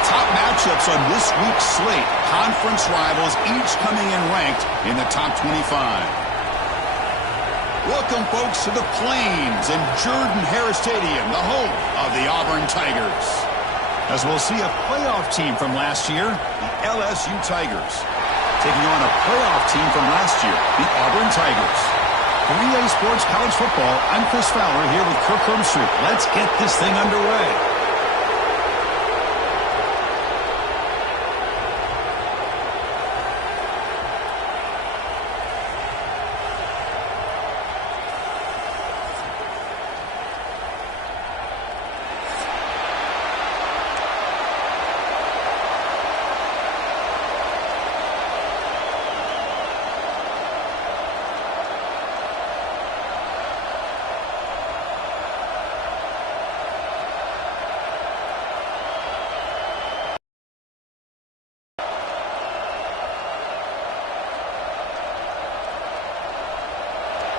the top matchups on this week's slate. Conference rivals, each coming in ranked in the top 25. Welcome, folks, to the Plains and Jordan-Hare Stadium, the home of the Auburn Tigers. As we'll see a playoff team from last year, the LSU Tigers, taking on a playoff team from last year, the Auburn Tigers. For EA Sports College Football, I'm Chris Fowler here with Kirk Hermstrup. Let's get this thing underway.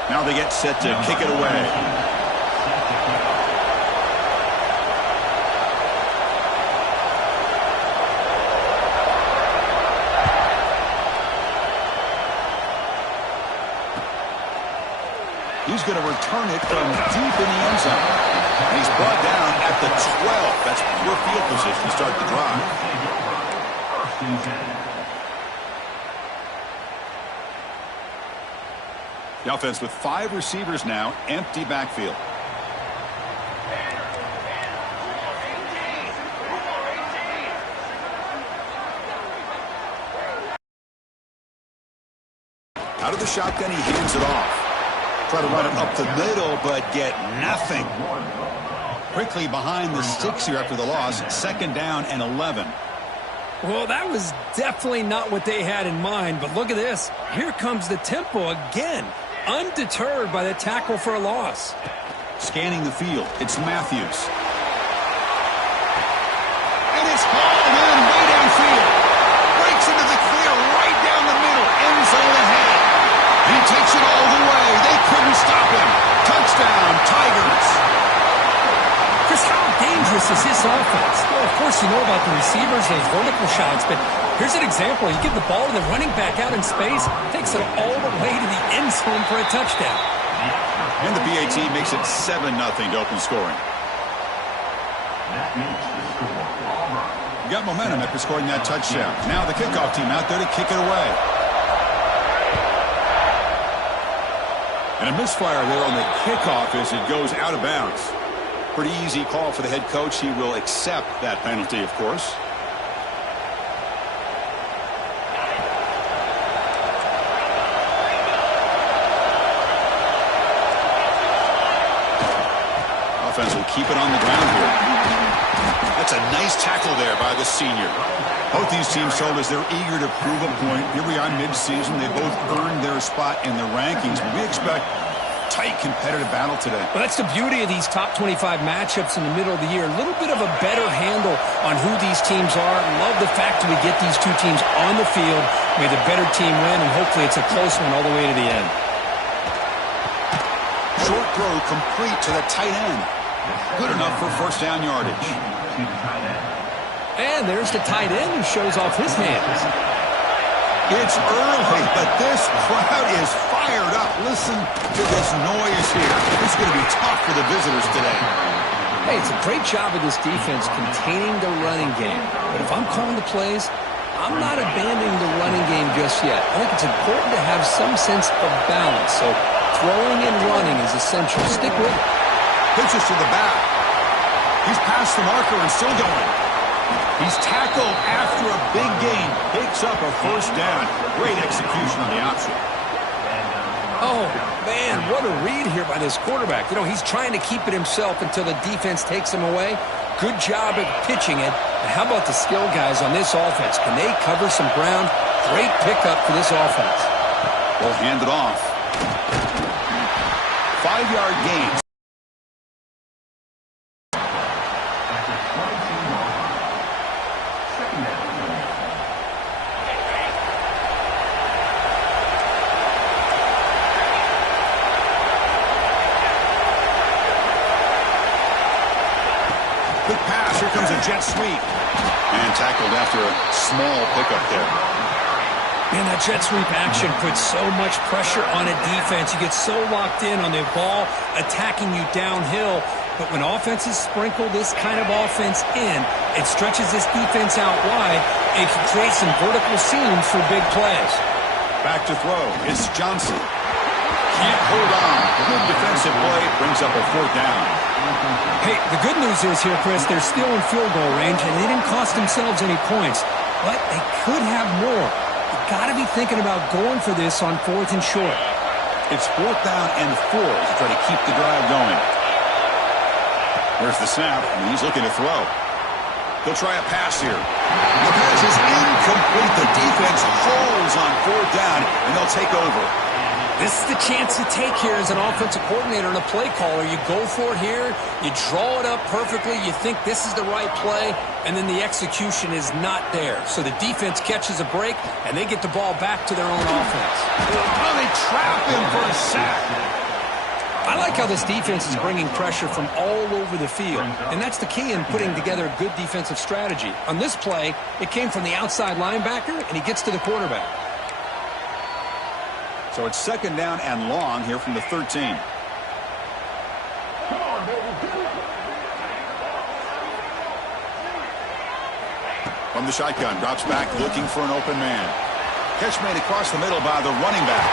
Now they get set to kick it away. He's going to return it from deep in the end zone. And he's brought down at the 12. That's pure field position to start the drive. The offense with 5 receivers now, empty backfield. Out of the shotgun, he hands it off. Try to run it up the middle, but get nothing. Quickly behind the sticks here after the loss, 2nd down and 11. Well, that was definitely not what they had in mind, but look at this. Here comes the tempo again. Undeterred by the tackle for a loss. Scanning the field, it's Matthews. And it's hauled in way downfield. Breaks into the clear right down the middle. End zone ahead. And he takes it all the way. They couldn't stop him. Touchdown, Tigers. Chris, how dangerous is this offense? Well, of course, you know about the receivers, those vertical shots, but here's an example. You give the ball to the running back out in space, takes it all the way to the end zone for a touchdown. And the PAT makes it 7-0 to open scoring. You got momentum after scoring that touchdown. Now the kickoff team out there to kick it away. And a misfire there on the kickoff as it goes out of bounds. Pretty easy call for the head coach. He will accept that penalty, of course. Offense will keep it on the ground here. That's a nice tackle there by the senior. Both these teams told us they're eager to prove a point. Here we are mid-season. They both earned their spot in the rankings, but we expect tight competitive battle today. Well, that's the beauty of these top 25 matchups in the middle of the year. A little bit of a better handle on who these teams are. Love the fact that we get these two teams on the field. May the better team win, and hopefully it's a close one all the way to the end. Short throw complete to the tight end. Good enough for 1st down yardage. And there's the tight end who shows off his hands. It's early, but this crowd is fired up. Listen to this noise here. It's going to be tough for the visitors today. Hey, it's a great job of this defense containing the running game. But if I'm calling the plays, I'm not abandoning the running game just yet. I think it's important to have some sense of balance. So throwing and running is essential. Stick with it. Pitches to the back. He's past the marker and still going. He's tackled after a big gain. Picks up a 1st down. Great execution on the option. Oh, man, what a read here by this quarterback. You know, he's trying to keep it himself until the defense takes him away. Good job at pitching it. And how about the skill guys on this offense? Can they cover some ground? Great pickup for this offense. Well, hand it off. 5-yard gain. Quick pass. Here comes a jet sweep. And tackled after a small pickup there. Man, that jet sweep action puts so much pressure on a defense. You get so locked in on the ball attacking you downhill. But when offenses sprinkle this kind of offense in, it stretches this defense out wide and can create some vertical seams for big plays. Back to throw. It's Johnson. Can't hold on. Good defensive play brings up a 4th down. Hey, the good news is here, Chris, they're still in field goal range, and they didn't cost themselves any points. But they could have more. You've got to be thinking about going for this on 4th and short. It's 4th down and 4 to try to keep the drive going. There's the snap, and he's looking to throw. He'll try a pass here. The pass is incomplete. The defense holds on 4th down, and they'll take over. This is the chance you take here as an offensive coordinator and a play caller. You go for it here. You draw it up perfectly. You think this is the right play, and then the execution is not there. So the defense catches a break, and they get the ball back to their own offense. Oh, they trap him for a sack. I like how this defense is bringing pressure from all over the field, and that's the key in putting together a good defensive strategy. On this play, it came from the outside linebacker, and he gets to the quarterback. So it's 2nd down and long here from the 13. From the shotgun, drops back looking for an open man. Catch made across the middle by the running back.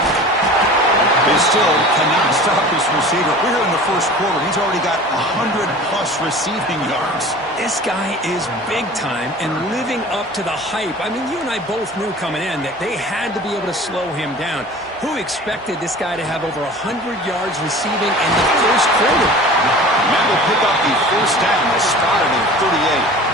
They still cannot stop this receiver. We're here in the first quarter. He's already got 100-plus receiving yards. This guy is big time and living up to the hype. I mean, you and I both knew coming in that they had to be able to slow him down. Who expected this guy to have over 100 yards receiving in the first quarter? That will pick up the 1st down. They spotted at 38.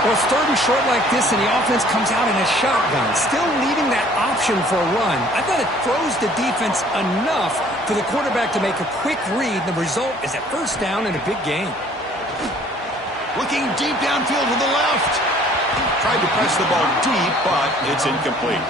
Well, it's 3rd and short like this, and the offense comes out in a shotgun, still leaving that option for a run. I thought it throws the defense enough for the quarterback to make a quick read. The result is a 1st down and a big gain. Looking deep downfield to the left. Tried to press the ball deep, but it's incomplete.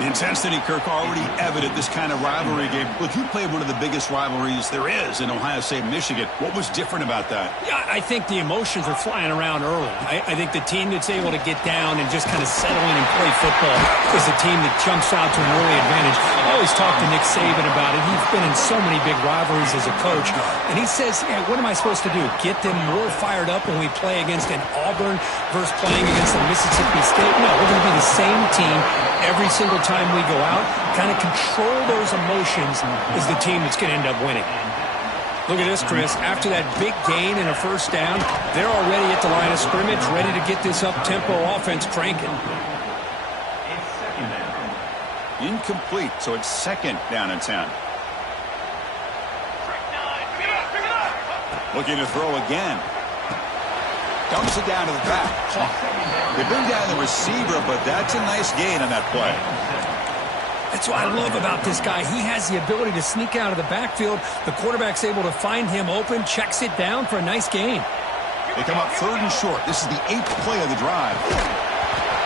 The intensity, Kirk, already evident this kind of rivalry game. Look, you played one of the biggest rivalries there is in Ohio State, Michigan. What was different about that? Yeah, I think the emotions are flying around early. I think the team that's able to get down and just kind of settle in and play football is a team that jumps out to an early advantage. I always talk to Nick Saban about it. He's been in so many big rivalries as a coach. And he says, yeah, what am I supposed to do? Get them more fired up when we play against an Auburn versus playing against a Mississippi State? No, we're going to be the same team every single time we go out. Kind of control those emotions is the team that's going to end up winning. Look at this, Chris. After that big gain and a 1st down, they're already at the line of scrimmage, ready to get this up-tempo offense cranking. Incomplete, so it's 2nd down and 10. Looking to throw again. Dumps it down to the back. They bring down the receiver, but that's a nice gain on that play. That's what I love about this guy. He has the ability to sneak out of the backfield. The quarterback's able to find him open, checks it down for a nice gain. They come up 3rd and short. This is the 8th play of the drive.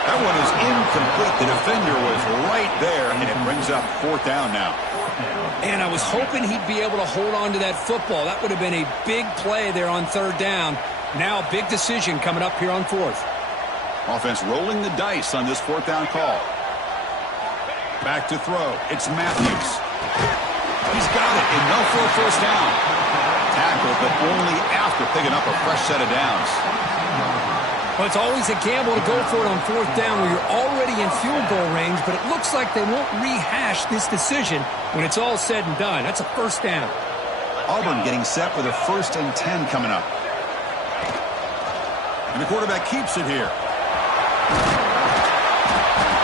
That one is incomplete. The defender was right there, and it brings up 4th down now. And I was hoping he'd be able to hold on to that football. That would have been a big play there on 3rd down. Now, big decision coming up here on 4th. Offense rolling the dice on this 4th down call. Back to throw. It's Matthews. He's got it. Enough for a 1st down. Tackle, but only after picking up a fresh set of downs. Well, it's always a gamble to go for it on 4th down where you're already in field goal range, but it looks like they won't rehash this decision when it's all said and done. That's a 1st down. Auburn getting set with a 1st and 10 coming up. And the quarterback keeps it here.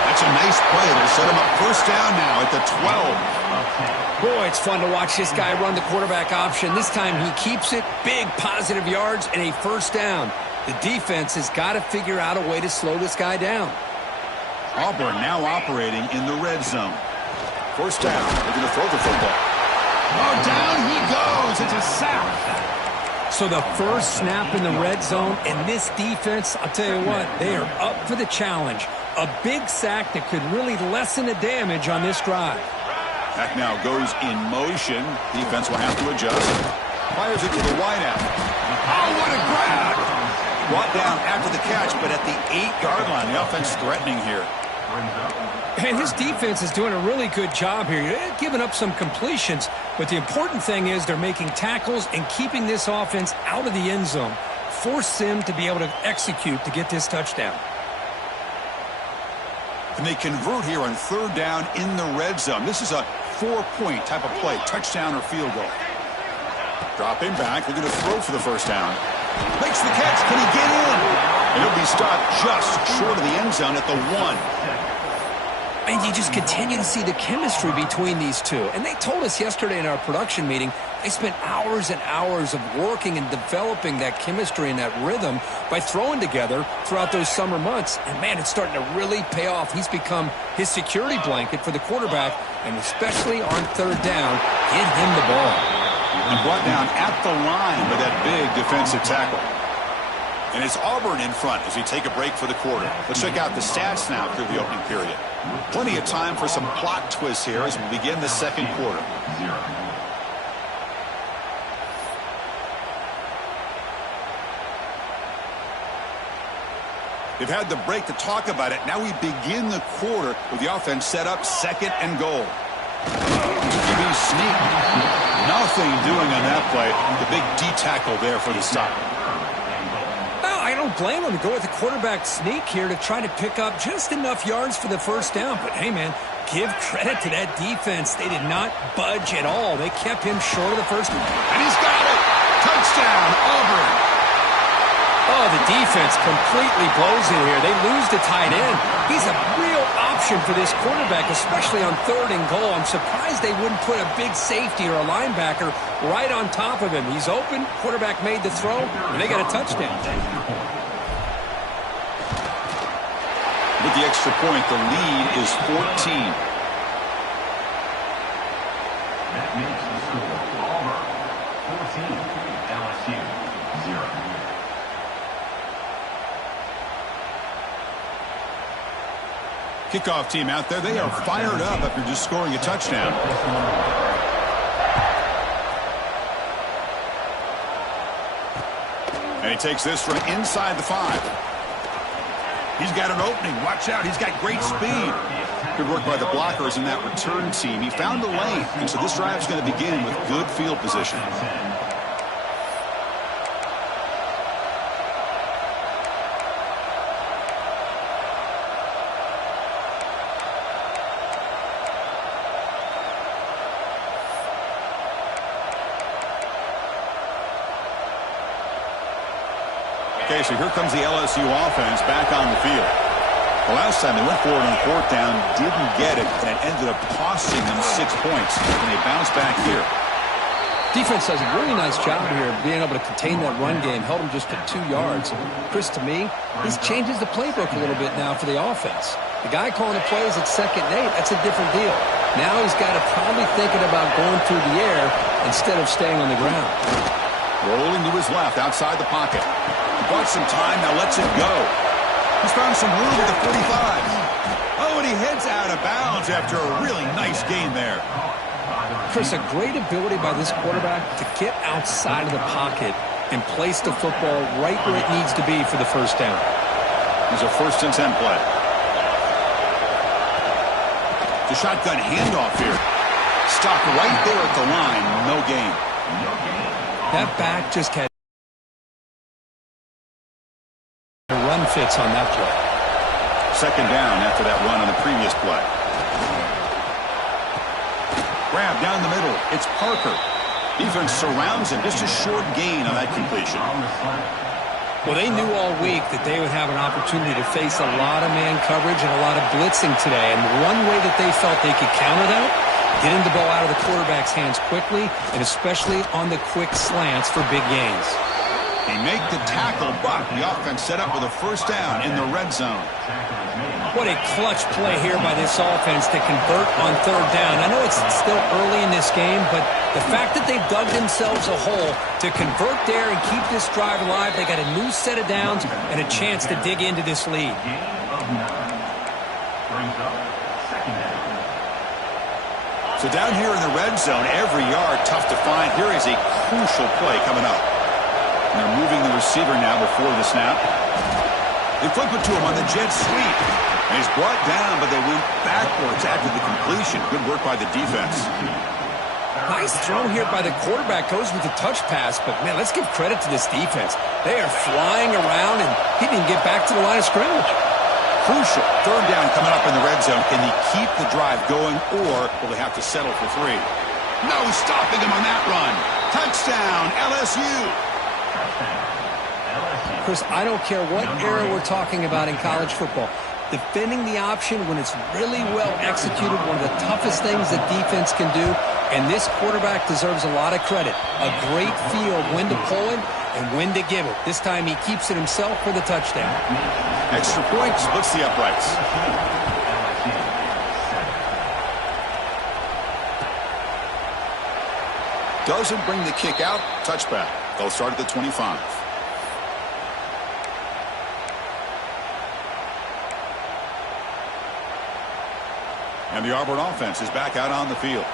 That's a nice play. It'll set him up 1st down now at the 12. Boy, it's fun to watch this guy run the quarterback option. This time he keeps it. Big positive yards and a 1st down. The defense has got to figure out a way to slow this guy down. Auburn now operating in the red zone. 1st down. They're going to throw the football. Oh, down he goes. It's a sack. So the first snap in the red zone, and this defense, I'll tell you what, they are up for the challenge. A big sack that could really lessen the damage on this drive. Back now goes in motion. Defense will have to adjust. Fires it to the wideout. Oh, what a grab! Brought down after the catch, but at the 8-yard line. The offense threatening here. And his defense is doing a really good job here. They're giving up some completions, but the important thing is they're making tackles and keeping this offense out of the end zone. Force them to be able to execute to get this touchdown. And they convert here on 3rd down in the red zone. This is a 4-point type of play, touchdown or field goal. Dropping back, they're going to throw for the first down. Makes the catch, can he get in? And he'll be stopped just short of the end zone at the 1. And you just continue to see the chemistry between these two. And they told us yesterday in our production meeting, they spent hours and hours of working and developing that chemistry and that rhythm by throwing together throughout those summer months. And, man, it's starting to really pay off. He's become his security blanket for the quarterback, and especially on 3rd down, get him the ball. And brought down at the line with that big defensive tackle. And it's Auburn in front as we take a break for the quarter. Let's check out the stats now through the opening period. Plenty of time for some plot twists here as we begin the second quarter. They've had the break to talk about it. Now we begin the quarter with the offense set up 2nd and goal. QB sneak. Nothing doing on that play. The big D tackle there for the stop. I don't blame him to go with the quarterback sneak here to try to pick up just enough yards for the first down. But, hey, man, give credit to that defense. They did not budge at all. They kept him short of the first down. And he's got it. Touchdown, Auburn. Oh, the defense completely blows it here. They lose the tight end. He's a real option for this quarterback, especially on 3rd and goal. I'm surprised they wouldn't put a big safety or a linebacker right on top of him. He's open. Quarterback made the throw, and they got a touchdown. With the extra point, the lead is 14. That makes the score Auburn 14, LSU 0. Kickoff team out there, they are fired up after just scoring a touchdown. And he takes this from inside the 5. He's got an opening. Watch out. He's got great speed. Good work by the blockers in that return team. He found a lane, and so this drive is going to begin with good field position. Okay, so here comes the LSU offense back on the field. The last time they went forward on 4th down, didn't get it, and it ended up costing them 6 points. And they bounce back here. Defense does a really nice job here of being able to contain that run game, held them just to 2 yards. Chris, to me, this changes the playbook a little bit now for the offense. The guy calling the plays at 2nd and 8, that's a different deal. Now he's got to probably thinking about going through the air instead of staying on the ground. Rolling to his left outside the pocket. Bought some time, now lets it go. He's found some room at the 45. Oh, and he heads out of bounds after a really nice gain there. Chris, a great ability by this quarterback to get outside of the pocket and place the football right where it needs to be for the first down. Here's a 1st and 10 play. The shotgun handoff here. Stopped right there at the line, no gain. That back just had run fits on that play. 2nd down after that run on the previous play. Grab down the middle. It's Parker. Defense surrounds him. Just a short gain on that completion. Well, they knew all week that they would have an opportunity to face a lot of man coverage and a lot of blitzing today. And one way that they felt they could counter that, getting the ball out of the quarterback's hands quickly, and especially on the quick slants for big gains. They make the tackle, but the offense set up with a 1st down in the red zone. What a clutch play here by this offense to convert on 3rd down. I know it's still early in this game, but the fact that they've dug themselves a hole to convert there and keep this drive alive, they got a new set of downs and a chance to dig into this lead. So down here in the red zone, every yard tough to find. Here is a crucial play coming up. And they're moving the receiver now before the snap. They flip it to him on the jet sweep. And he's brought down, but they went backwards after the completion. Good work by the defense. Nice throw here by the quarterback. Goes with the touch pass, but, man, let's give credit to this defense. They are flying around, and he didn't get back to the line of scrimmage. Crucial. Third down coming up in the red zone. Can he keep the drive going, or will they have to settle for 3? No stopping him on that run. Touchdown, LSU. Chris, I don't care what era we're talking about in college football. Defending the option when it's really well executed, one of the toughest things that defense can do, and this quarterback deserves a lot of credit. A great feel of when to pull it and when to give it. This time he keeps it himself for the touchdown. Extra point splits the uprights. Doesn't bring the kick out. Touchback. They'll start at the 25. And the Auburn offense is back out on the field.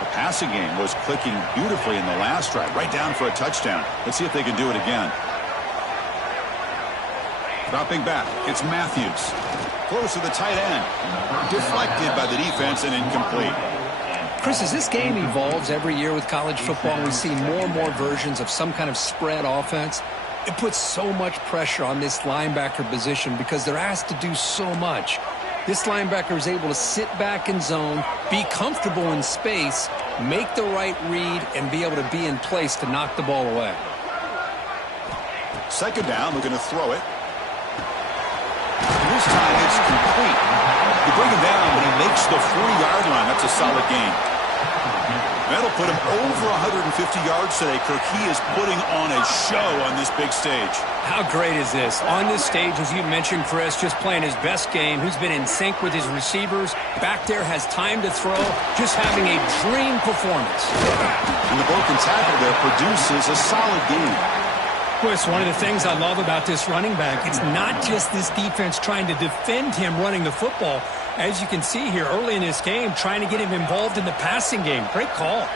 The passing game was clicking beautifully in the last drive, right down for a touchdown. Let's see if they can do it again. Dropping back, it's Matthews. Close to the tight end. Deflected by the defense and incomplete. Chris, as this game evolves every year with college football, we see more and more versions of some kind of spread offense. It puts so much pressure on this linebacker position because they're asked to do so much. This linebacker is able to sit back in zone, be comfortable in space, make the right read, and be able to be in place to knock the ball away. Second down, they're going to throw it. And this time it's complete. You bring him down, but he makes the 40-yard line. That's a solid game. That'll put him over 150 yards today, Kirk. He is putting on a show on this big stage. How great is this? On this stage, as you mentioned, Chris, just playing his best game. He's been in sync with his receivers. Back there, has time to throw. Just having a dream performance. And the broken tackle there produces a solid game. Chris, one of the things I love about this running back, it's not just this defense trying to defend him running the football. As you can see here early in this game, trying to get him involved in the passing game. Great call.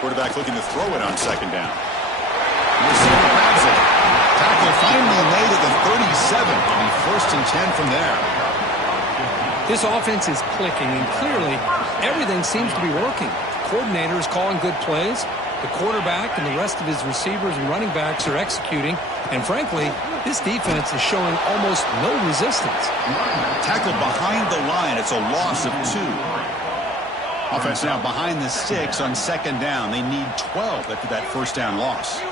Quarterback looking to throw it on second down. Receiver grabs it. Tackle finally made at the 37. It'll be 1st and 10 from there. This offense is clicking, and clearly everything seems to be working. The coordinator is calling good plays. The quarterback and the rest of his receivers and running backs are executing. And frankly, this defense is showing almost no resistance. Tackled behind the line. It's a loss of 2. Offense now behind the 6 on second down. They need 12 after that first down loss.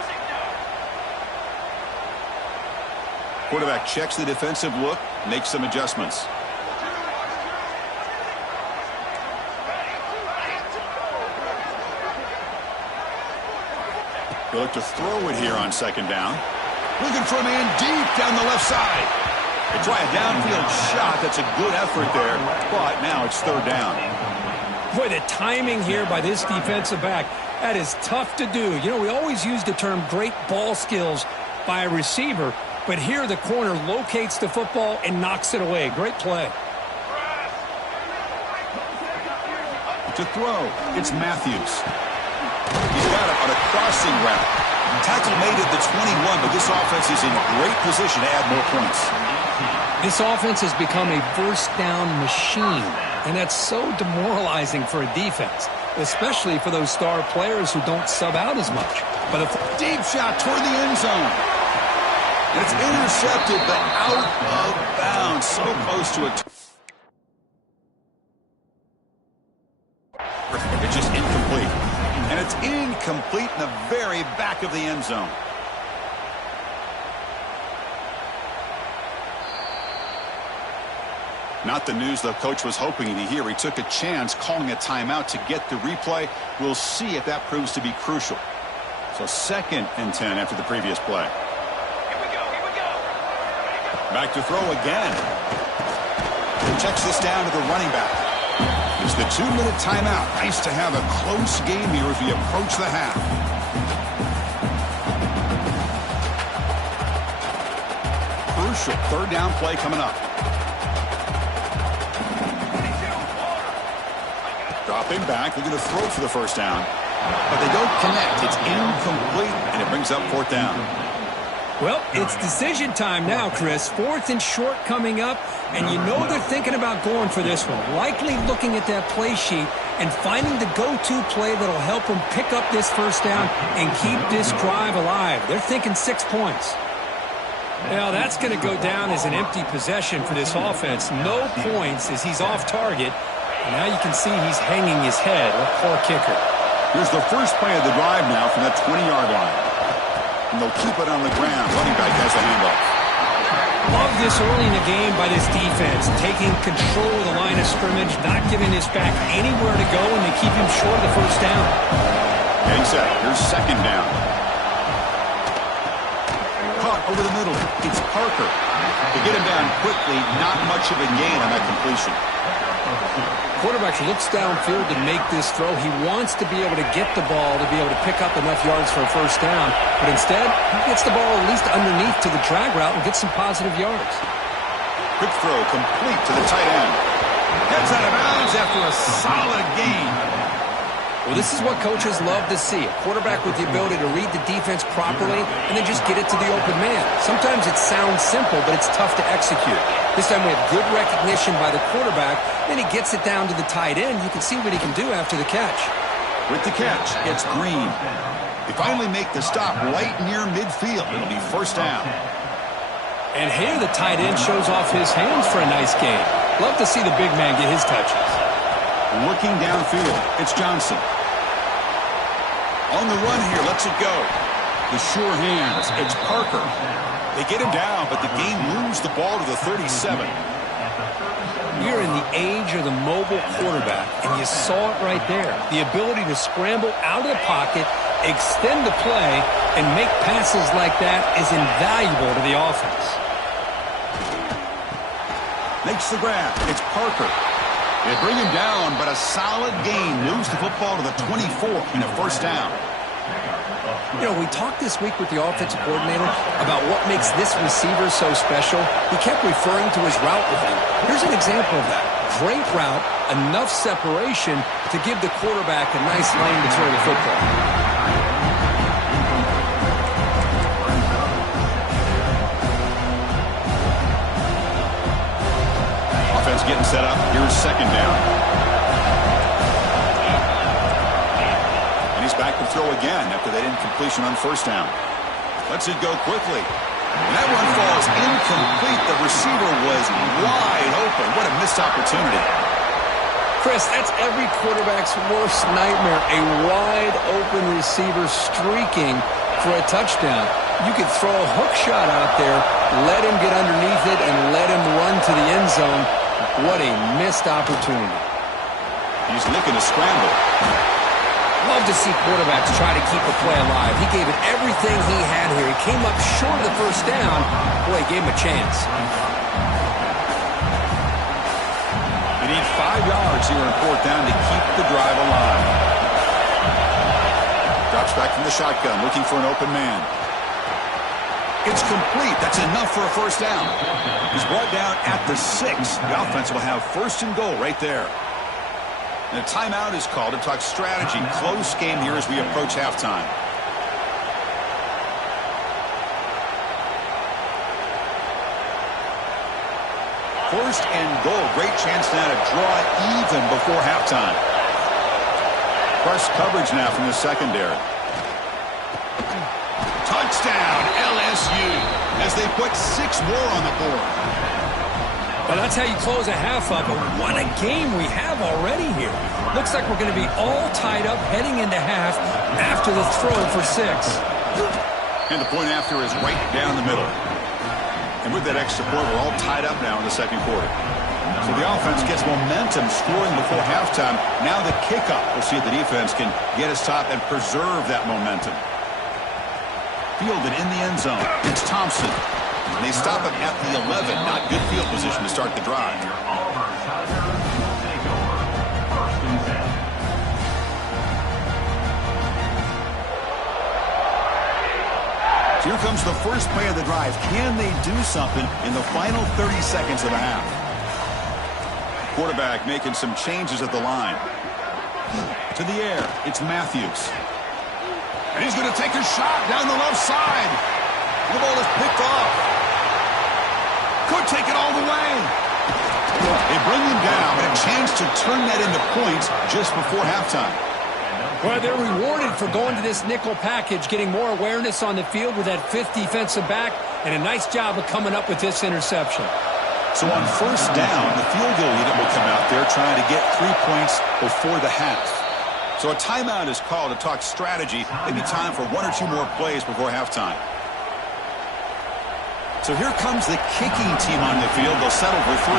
Quarterback checks the defensive look, makes some adjustments. They look to throw it here on second down. Looking for a man deep down the left side. They try a downfield shot. That's a good effort there, but now it's third down. Boy, the timing here by this defensive back, that is tough to do. You know, we always use the term great ball skills by a receiver, but here the corner locates the football and knocks it away. Great play. To throw, it's Matthews. He's got it on a crossing route. Tackle made at the 21, but this offense is in great position to add more points. This offense has become a first down machine, and that's so demoralizing for a defense, especially for those star players who don't sub out as much. But a deep shot toward the end zone. And it's intercepted, but out of bounds. So close to it. It's just incomplete. And it's incomplete in the very back of the end zone. Not the news the coach was hoping to hear. He took a chance calling a timeout to get the replay. We'll see if that proves to be crucial. So 2nd and 10 after the previous play. Here we go. Back to throw again. Checks this down to the running back. It's the 2-minute timeout. Nice to have a close game here as we approach the half. Crucial third down play coming up. Dropping back, looking to throw for the first down. but they don't connect. It's incomplete, and it brings up fourth down. Well, it's decision time now, Chris. Fourth and short coming up, and you know they're thinking about going for this one. Likely looking at that play sheet and finding the go-to play that'll help them pick up this first down and keep this drive alive. They're thinking 6 points. Well, that's going to go down as an empty possession for this offense. No points as he's off target. And now you can see he's hanging his head. A poor kicker. Here's the first play of the drive now from that 20-yard line. And they'll keep it on the ground. Running back has the handoff. Love this early in the game by this defense. Taking control of the line of scrimmage, not giving this back anywhere to go, and they keep him short of the first down. Getting set. Here's second down. Caught over the middle. It's Parker. To get him down quickly, not much of a gain on that completion. Quarterback looks downfield to make this throw. He wants to be able to get the ball to be able to pick up enough yards for a first down. But instead, he gets the ball at least underneath to the drag route and gets some positive yards. Quick throw complete to the tight end. Gets out of bounds after a solid gain. Well, this is what coaches love to see. A quarterback with the ability to read the defense properly and then just get it to the open man. Sometimes it sounds simple, but it's tough to execute. This time we have good recognition by the quarterback. Then he gets it down to the tight end. You can see what he can do after the catch. With the catch, it's Green. They finally make the stop right near midfield. It'll be first down. And here the tight end shows off his hands for a nice gain. Love to see the big man get his touches. Looking downfield, it's Johnson. On the run here, lets it go. The sure hands, it's Parker. They get him down, but the game moves the ball to the 37. You're in the age of the mobile quarterback, and you saw it right there. The ability to scramble out of the pocket, extend the play, and make passes like that is invaluable to the offense. Makes the grab. It's Parker. They bring him down, but a solid gain moves the football to the 24 and a first down. You know, we talked this week with the offensive coordinator about what makes this receiver so special. He kept referring to his route running. Here's an example of that. Great route, enough separation to give the quarterback a nice lane to throw the football. Offense getting set up. Here's second down. And he's back to throw again after that incompletion on first down. Lets it go quickly. And that one falls incomplete. The receiver was wide open. What a missed opportunity. Chris, that's every quarterback's worst nightmare. A wide open receiver streaking for a touchdown. You could throw a hook shot out there, let him get underneath it, and let him run to the end zone. What a missed opportunity. He's looking to scramble. Love to see quarterbacks try to keep a play alive. He gave it everything he had here. He came up short of the first down. Boy, he gave him a chance. You need 5 yards here in fourth down to keep the drive alive. Drops back from the shotgun, looking for an open man. It's complete. That's enough for a first down. He's brought down at the 6. The offense will have first and goal right there. And a timeout is called to talk strategy. Close game here as we approach halftime. First and goal. Great chance now to draw even before halftime. Press coverage now from the secondary. Touchdown, LSU, as they put 6 more on the board. Well, that's how you close a half up. But what a game we have already here. Looks like we're going to be all tied up heading into half after the throw for 6. And the point after is right down the middle. And with that extra point, we're all tied up now in the second quarter. So the offense gets momentum scoring before halftime. Now the kickoff. We'll see if the defense can get us top and preserve that momentum. Fielded in the end zone. It's Thompson. And they stop him at the 11. Not good field position to start the drive. So here comes the first play of the drive. Can they do something in the final 30 seconds of the half? Quarterback making some changes at the line. To the air, it's Matthews. And he's going to take a shot down the left side. The ball is picked off. Could take it all the way. They bring him down, and a chance to turn that into points just before halftime. Well, they're rewarded for going to this nickel package, getting more awareness on the field with that fifth defensive back, and a nice job of coming up with this interception. So on first down, the field goal unit will come out there trying to get 3 points before the half. So a timeout is called to talk strategy. Maybe time for 1 or 2 more plays before halftime. So here comes the kicking team on the field. They'll settle for 3.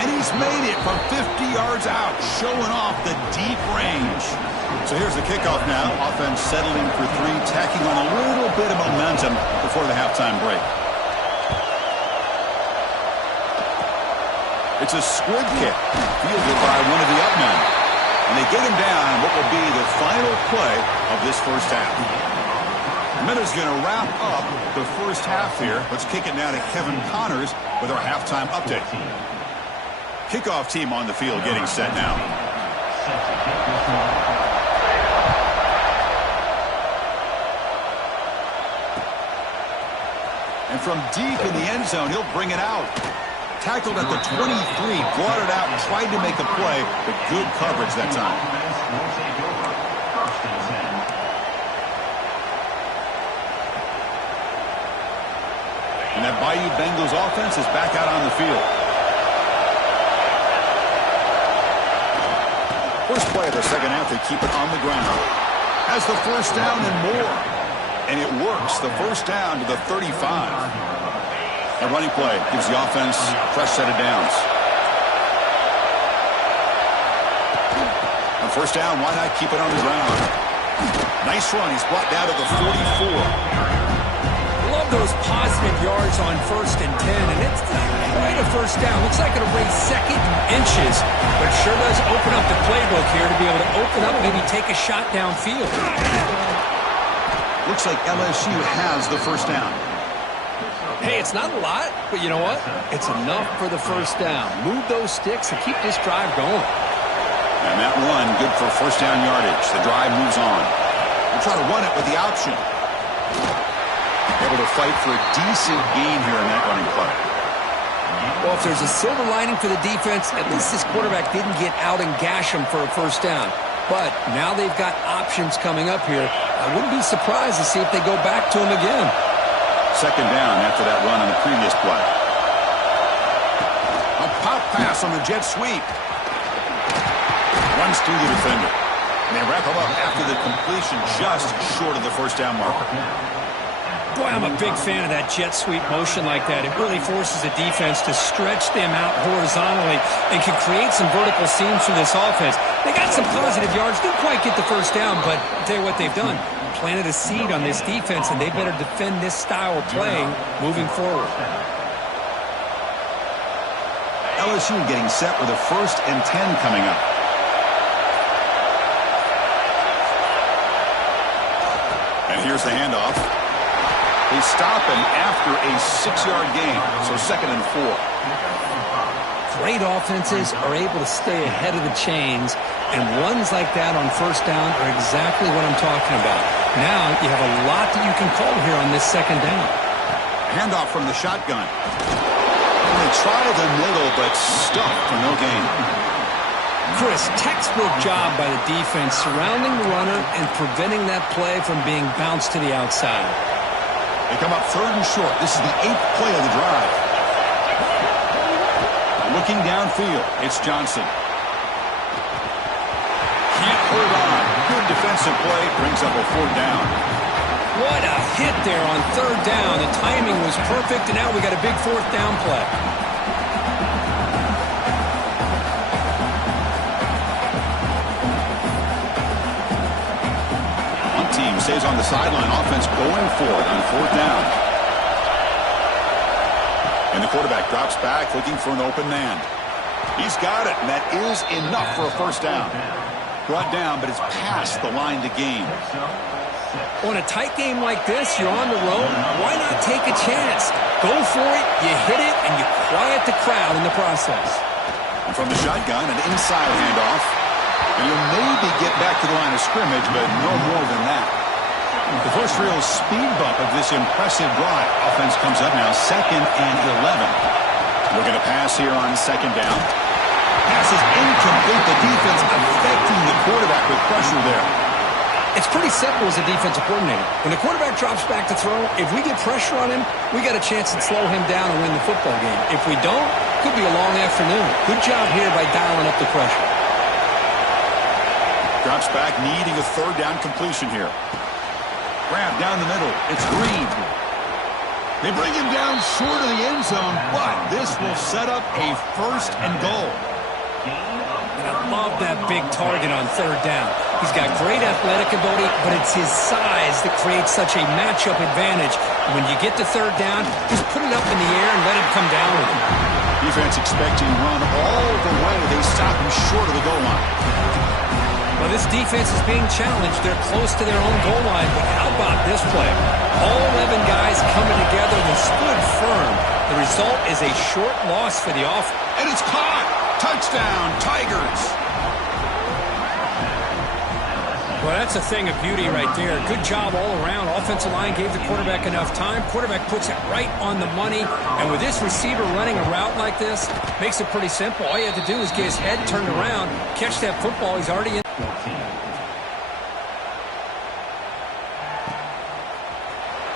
And he's made it from 50 yards out, showing off the deep range. So here's the kickoff now. Offense settling for 3, tacking on a little bit of momentum before the halftime break. It's a squib kick, fielded by one of the up men. And they get him down what will be the final play of this first half. Minutes going to wrap up the first half here. Let's kick it now to Kevin Connors with our halftime update. Kickoff team on the field getting set now. And from deep in the end zone, he'll bring it out. Tackled at the 23, brought it out, and tried to make a play, but good coverage that time. And that Bayou Bengals offense is back out on the field. First play of the second half, they keep it on the ground. Has the first down and more. And it works, the first down to the 35. A running play gives the offense a fresh set of downs. On first down, why not keep it on the ground? Nice run. He's brought down to the 44. Love those positive yards on 1st and 10, and it's quite a first down. Looks like it'll raise second in inches, but sure does open up the playbook here to be able to open up, maybe take a shot downfield. Looks like LSU has the first down. Hey, it's not a lot, but you know what? It's enough for the first down. Move those sticks and keep this drive going. And that run, good for first down yardage. The drive moves on. We'll try to run it with the option. Able to fight for a decent gain here in that running play. Well, if there's a silver lining for the defense, at least this quarterback didn't get out and gash him for a first down. But now they've got options coming up here. I wouldn't be surprised to see if they go back to him again. Second down after that run on the previous play. A pop pass on the jet sweep. Runs through the defender. And they wrap him up after the completion just short of the first down marker. Boy, I'm a big fan of that jet sweep motion like that. It really forces the defense to stretch them out horizontally and can create some vertical seams for this offense. They got some positive yards. Didn't quite get the first down, but I'll tell you what they've done. Planted a seed on this defense, and they better defend this style of playing moving forward. LSU getting set with a 1st and 10 coming up. And here's the handoff. They stop him after a 6-yard gain, so 2nd and 4. Great offenses are able to stay ahead of the chains, and runs like that on first down are exactly what I'm talking about. Now you have a lot that you can call here on this second down. Handoff from the shotgun. And they try the middle, but stuffed for no gain. Chris, textbook job by the defense surrounding the runner and preventing that play from being bounced to the outside. They come up 3rd and short. This is the 8th play of the drive. Looking downfield, it's Johnson. Can't hold on. Good defensive play, brings up a 4th down. What a hit there on 3rd down. The timing was perfect, and now we got a big 4th down play. One team stays on the sideline. Offense going for it on 4th down. And the quarterback drops back looking for an open man. He's got it, and that is enough for a first down. Brought down, but it's past the line to gain. On a tight game like this, you're on the road. Why not take a chance? Go for it, you hit it, and you quiet the crowd in the process. And from the shotgun, an inside handoff. And you'll maybe get back to the line of scrimmage, but no more than that. The first real speed bump of this impressive drive. Offense comes up now, 2nd and 11. We're going to pass here on 2nd down. Pass is incomplete. The defense affecting the quarterback with pressure there. It's pretty simple as a defensive coordinator. When the quarterback drops back to throw, if we get pressure on him, we got a chance to slow him down and win the football game. If we don't, could be a long afternoon. Good job here by dialing up the pressure. Drops back, needing a 3rd down completion here. Grab down the middle. It's Green. They bring him down short of the end zone, but this will set up a 1st and goal. And I love that big target on 3rd down. He's got great athletic ability, but it's his size that creates such a matchup advantage. When you get to 3rd down, just put it up in the air and let him come down with it. Defense expecting run all the way. They stop him short of the goal line. Well, this defense is being challenged. They're close to their own goal line, but how about this play? All 11 guys coming together and stood firm. The result is a short loss for the offense. And it's caught! Touchdown, Tigers! Well, that's a thing of beauty right there. Good job all around. Offensive line gave the quarterback enough time. Quarterback puts it right on the money. And with this receiver running a route like this, makes it pretty simple. All you have to do is get his head turned around, catch that football. He's already in.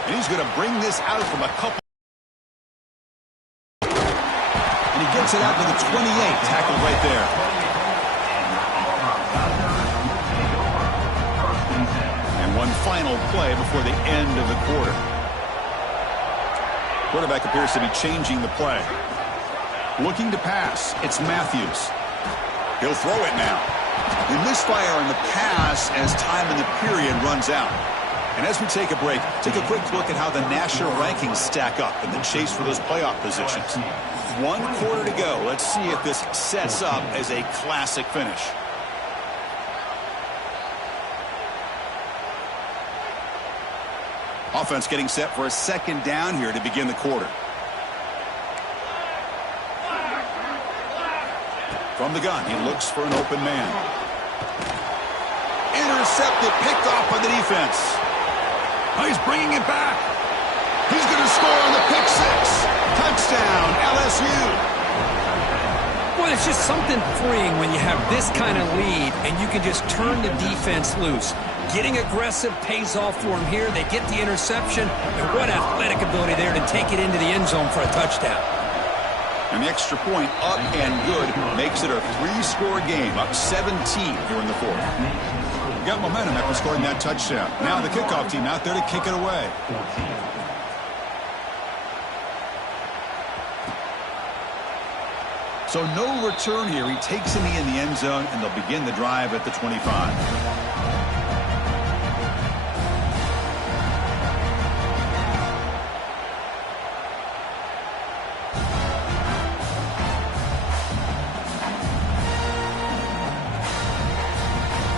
And he's going to bring this out from a couple. And he gets it out to the 28. Tackled right there. And one final play before the end of the quarter. Quarterback appears to be changing the play. Looking to pass. It's Matthews. He'll throw it now. They misfire in the pass as time in the period runs out. And as we take a break, take a quick look at how the national rankings stack up in the chase for those playoff positions. 1 quarter to go. Let's see if this sets up as a classic finish. Offense getting set for a 2nd down here to begin the quarter. From the gun, he looks for an open man. Intercepted, picked off by the defense. Oh, he's bringing it back. He's going to score on the pick 6. Touchdown, LSU. Well, it's just something freeing when you have this kind of lead and you can just turn the defense loose. Getting aggressive pays off for him here. They get the interception, and what athletic ability there to take it into the end zone for a touchdown. And the extra point up and good makes it a 3-score game, up 17 here in the 4th. Got momentum after scoring that touchdown. Now the kickoff team out there to kick it away. So no return here. He takes it in the end zone, and they'll begin the drive at the 25.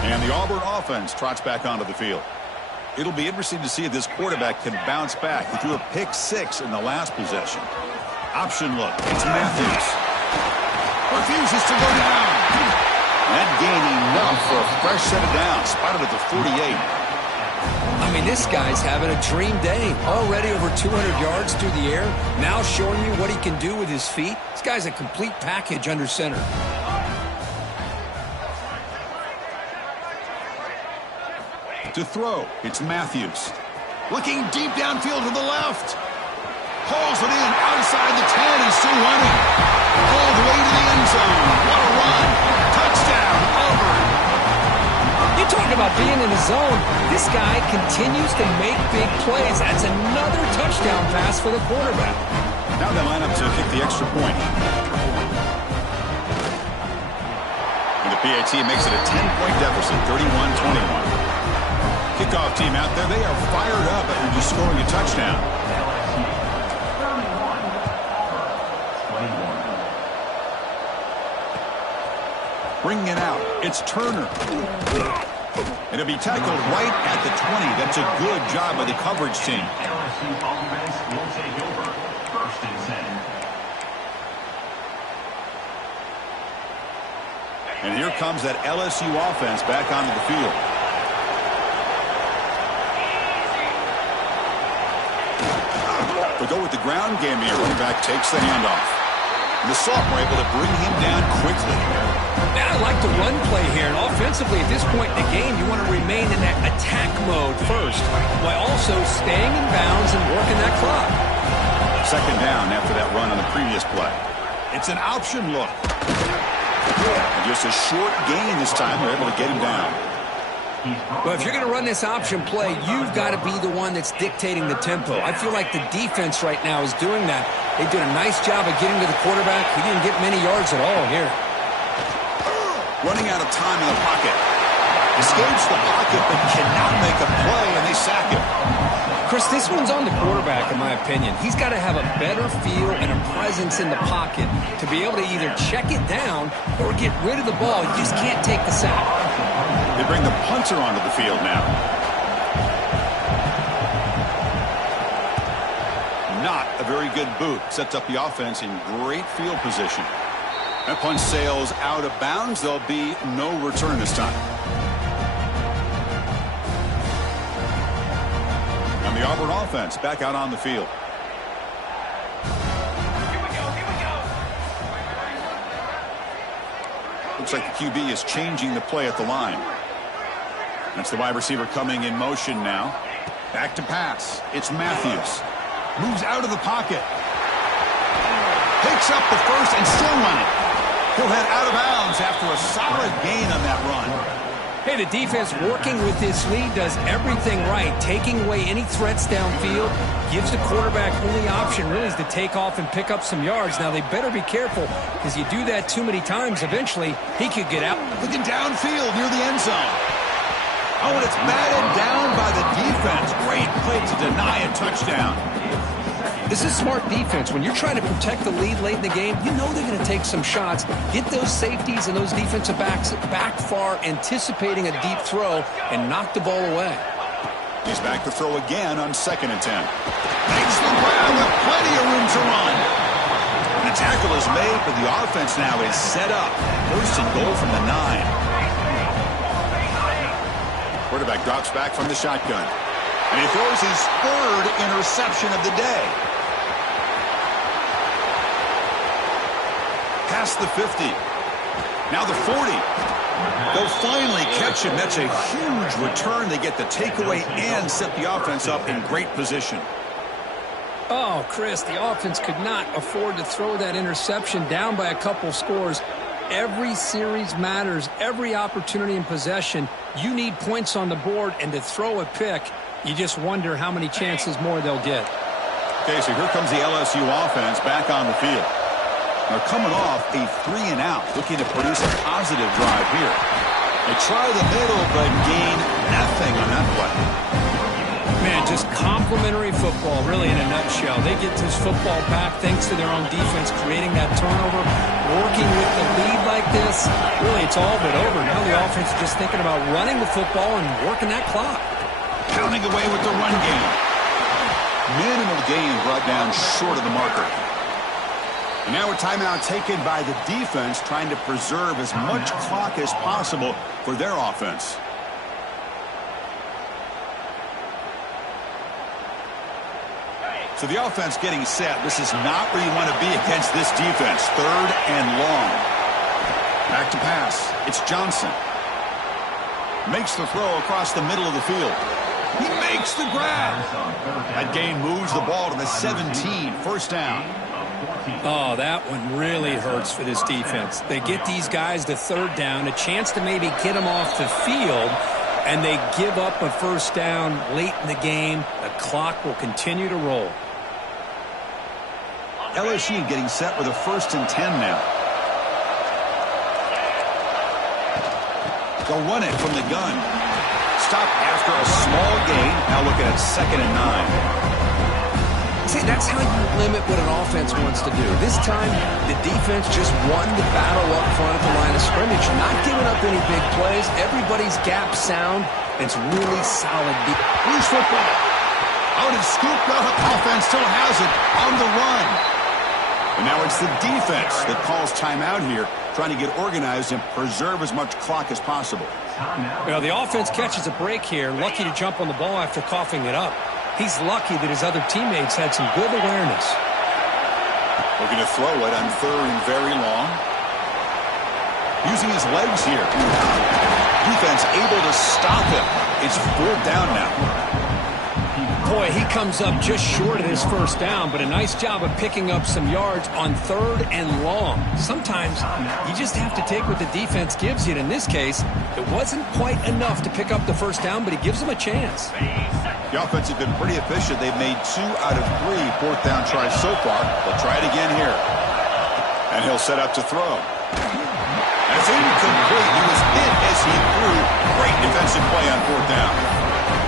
And the Auburn offense trots back onto the field. It'll be interesting to see if this quarterback can bounce back. He threw a pick 6 in the last possession. Option look. It's Matthews. Refuses to go down. That gained enough for a fresh set of downs. Spotted at the 48. I mean, this guy's having a dream day. Already over 200 yards through the air. Now showing you what he can do with his feet. This guy's a complete package under center. To throw, it's Matthews. Looking deep downfield to the left. Hauls it in outside the 10. He's still running. All the way to the end zone. What a run. Touchdown, Auburn. You talk about being in the zone. This guy continues to make big plays. That's another touchdown pass for the quarterback. Now they line up to kick the extra point. And the PAT makes it a 10-point deficit, 31-21. Kickoff team out there, they are fired up after just scoring a touchdown. Bringing it out, it's Turner. And it'll be tackled right at the 20. That's a good job by the coverage team. LSU offense will take over. 1st and 10. And here comes that LSU offense back onto the field. But go with the ground game here. Running back takes the handoff. And the sophomore able to bring him down quickly. Now I like the run play here. And offensively, at this point in the game, you want to remain in that attack mode first, while also staying in bounds and working that clock. 2nd down after that run on the previous play. It's an option look. And just a short gain this time. They're able to get him down. Well, if you're going to run this option play, you've got to be the one that's dictating the tempo. I feel like the defense right now is doing that. They did a nice job of getting to the quarterback. He didn't get many yards at all here. Running out of time in the pocket. Escapes the pocket but cannot make a play, and they sack him. Chris, this one's on the quarterback, in my opinion. He's got to have a better feel and a presence in the pocket to be able to either check it down or get rid of the ball. You just can't take the sack. They bring the punter onto the field now. Not a very good boot. Sets up the offense in great field position. That punch sails out of bounds. There'll be no return this time. And the Auburn offense back out on the field. Here we go. Looks like the QB is changing the play at the line. That's the wide receiver coming in motion now. Back to pass. It's Matthews. Moves out of the pocket. Picks up the first and still running. He'll head out of bounds after a solid gain on that run. Hey, the defense working with this lead does everything right. Taking away any threats downfield gives the quarterback only option really is to take off and pick up some yards. Now, they better be careful because you do that too many times, eventually he could get out. Looking downfield near the end zone. Oh, and it's batted down by the defense. Great play to deny a touchdown. This is smart defense. When you're trying to protect the lead late in the game, you know they're going to take some shots. Get those safeties and those defensive backs back far, anticipating a deep throw, and knock the ball away. He's back to throw again on 2nd and 10. Makes the grab with plenty of room to run. And the tackle is made, but the offense now is set up. 1st and goal from the 9. Quarterback drops back from the shotgun. And he throws his 3rd interception of the day. Past the 50. Now the 40. They'll finally catch him. That's a huge return. They get the takeaway and set the offense up in great position. Oh, Chris, the offense could not afford to throw that interception down by a couple scores. Every series matters. Every opportunity in possession, you need points on the board, and to throw a pick, you just wonder how many chances more they'll get. Okay, so here comes the LSU offense back on the field. They're coming off a 3-and-out, looking to produce a positive drive here. They try the middle, but gain nothing on that play. Man, just complimentary football, really, in a nutshell. They get this football back thanks to their own defense, creating that turnover, working with the lead like this. Really, it's all but over. Now the offense is just thinking about running the football and working that clock. Pounding away with the run game. Minimal gain brought down short of the marker. And now a timeout taken by the defense, trying to preserve as much clock as possible for their offense. So the offense getting set. This is not where you want to be against this defense. 3rd and long. Back to pass. It's Johnson. Makes the throw across the middle of the field. He makes the grab. That gain moves the ball to the 17. 1st down. Oh, that one really hurts for this defense. They get these guys to 3rd down, a chance to maybe get them off the field, and they give up a 1st down late in the game. The clock will continue to roll. LSU getting set with a 1st and 10 now. They'll run it from the gun. Stop after a small gain. Now looking at 2nd and 9. See, that's how you limit what an offense wants to do. This time, the defense just won the battle up front at the line of scrimmage, not giving up any big plays. Everybody's gap sound. It's really solid. Loose football. Out and scooped up. Offense still has it on the run. And now it's the defense that calls timeout here, trying to get organized and preserve as much clock as possible. Well, the offense catches a break here, lucky to jump on the ball after coughing it up. He's lucky that his other teammates had some good awareness. Looking to throw it on third and very long. Using his legs here. Defense able to stop him. It's fourth down now. Boy, he comes up just short of his first down, but a nice job of picking up some yards on third and long. Sometimes you just have to take what the defense gives you. And in this case, it wasn't quite enough to pick up the first down, but he gives them a chance. The offense has been pretty efficient. They've made 2 out of 3 fourth down tries so far. They'll try it again here. And he'll set up to throw. That's incomplete. He was hit as he threw. Great defensive play on fourth down.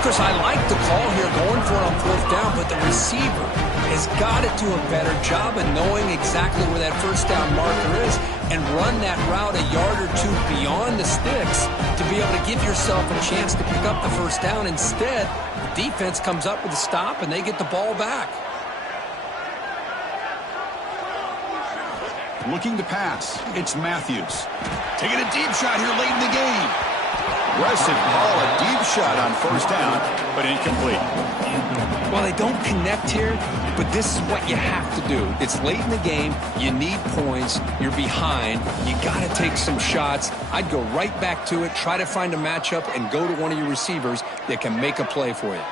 Chris, I like the call here going for it on fourth down, but the receiver has got to do a better job of knowing exactly where that first down marker is and run that route a yard or 2 beyond the sticks to be able to give yourself a chance to pick up the first down. Instead, the defense comes up with a stop and they get the ball back. Looking to pass. It's Matthews. Taking a deep shot here late in the game. Aggressive ball, a deep shot on first down, but incomplete. Well, they don't connect here, but this is what you have to do. It's late in the game. You need points. You're behind. You got to take some shots. I'd go right back to it, try to find a matchup, and go to one of your receivers that can make a play for you.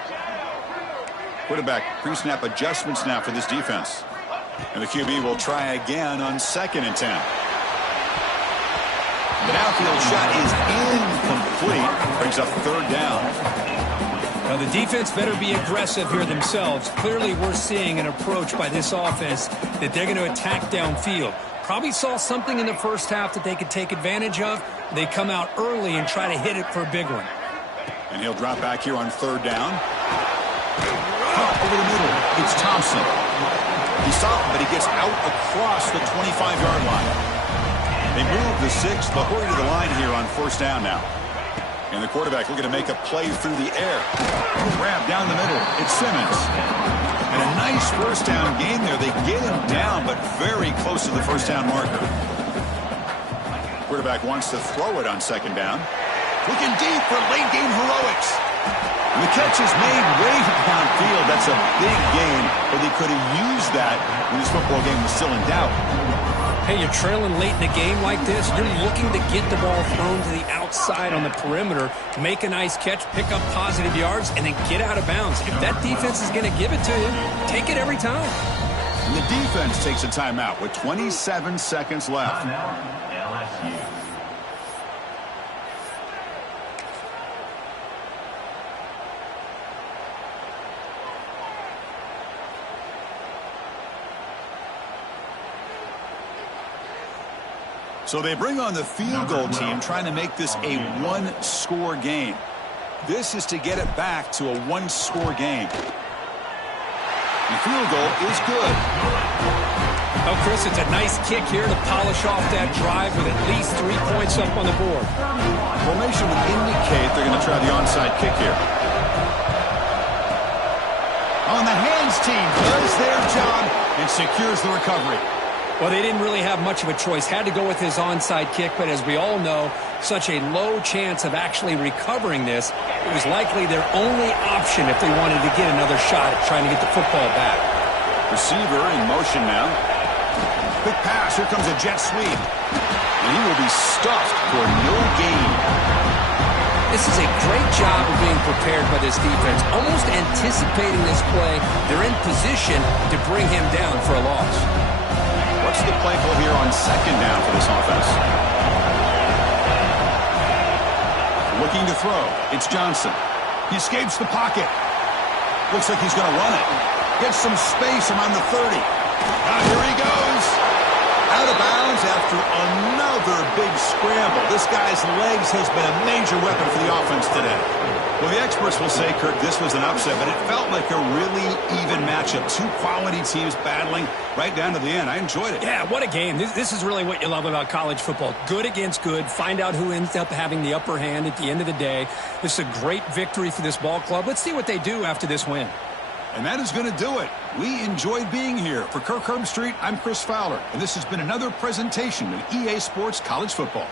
Quarterback pre-snap adjustments now for this defense. And the QB will try again on 2nd and 10. The outfield shot is incomplete. Brings up third down. Now the defense better be aggressive here themselves. Clearly we're seeing an approach by this offense that they're going to attack downfield. Probably saw something in the first half that they could take advantage of. They come out early and try to hit it for a big one. And he'll drop back here on third down. Over the middle, it's Thompson. He stopped, but he gets out across the 25-yard line. They move the 6th, the hurry to the line here on first down now. And the quarterback looking to make a play through the air. Grab down the middle. It's Simmons. And a nice first down game there. They get him down, but very close to the first down marker. Quarterback wants to throw it on 2nd down. Looking deep for late game heroics. And the catch is made way downfield. That's a big gain, but they could have used that when this football game was still in doubt. Hey, you're trailing late in a game like this. You're looking to get the ball thrown to the outside on the perimeter, make a nice catch, pick up positive yards, and then get out of bounds. If that defense is going to give it to you, take it every time. And the defense takes a timeout with 27 seconds left. LSU. So they bring on the field goal team, trying to make this a one-score game. This is to get it back to a one-score game. The field goal is good. Oh, Chris, it's a nice kick here to polish off that drive with at least 3 points up on the board. Formation would indicate they're going to try the onside kick here. On the hands team does their job and secures the recovery. Well, they didn't really have much of a choice. Had to go with his onside kick, but as we all know, such a low chance of actually recovering this. It was likely their only option if they wanted to get another shot at trying to get the football back. Receiver in motion now. Quick pass. Here comes a jet sweep. And he will be stuffed for no gain. This is a great job of being prepared by this defense. Almost anticipating this play, they're in position to bring him down for a loss. What's the play call here on 2nd down for this offense? Looking to throw. It's Johnson. He escapes the pocket. Looks like he's going to run it. Gets some space around the 30. Now here he goes. Out of bounds after another big scramble. This guy's legs has been a major weapon for the offense today. Well, the experts will say, Kirk, this was an upset, but it felt like a really even matchup. Two quality teams battling right down to the end. I enjoyed it. Yeah, what a game. This is really what you love about college football. Good against good. Find out who ends up having the upper hand at the end of the day. This is a great victory for this ball club. Let's see what they do after this win. And that is going to do it. We enjoyed being here. For Kirk Herbstreit, I'm Chris Fowler, and this has been another presentation of EA Sports College Football.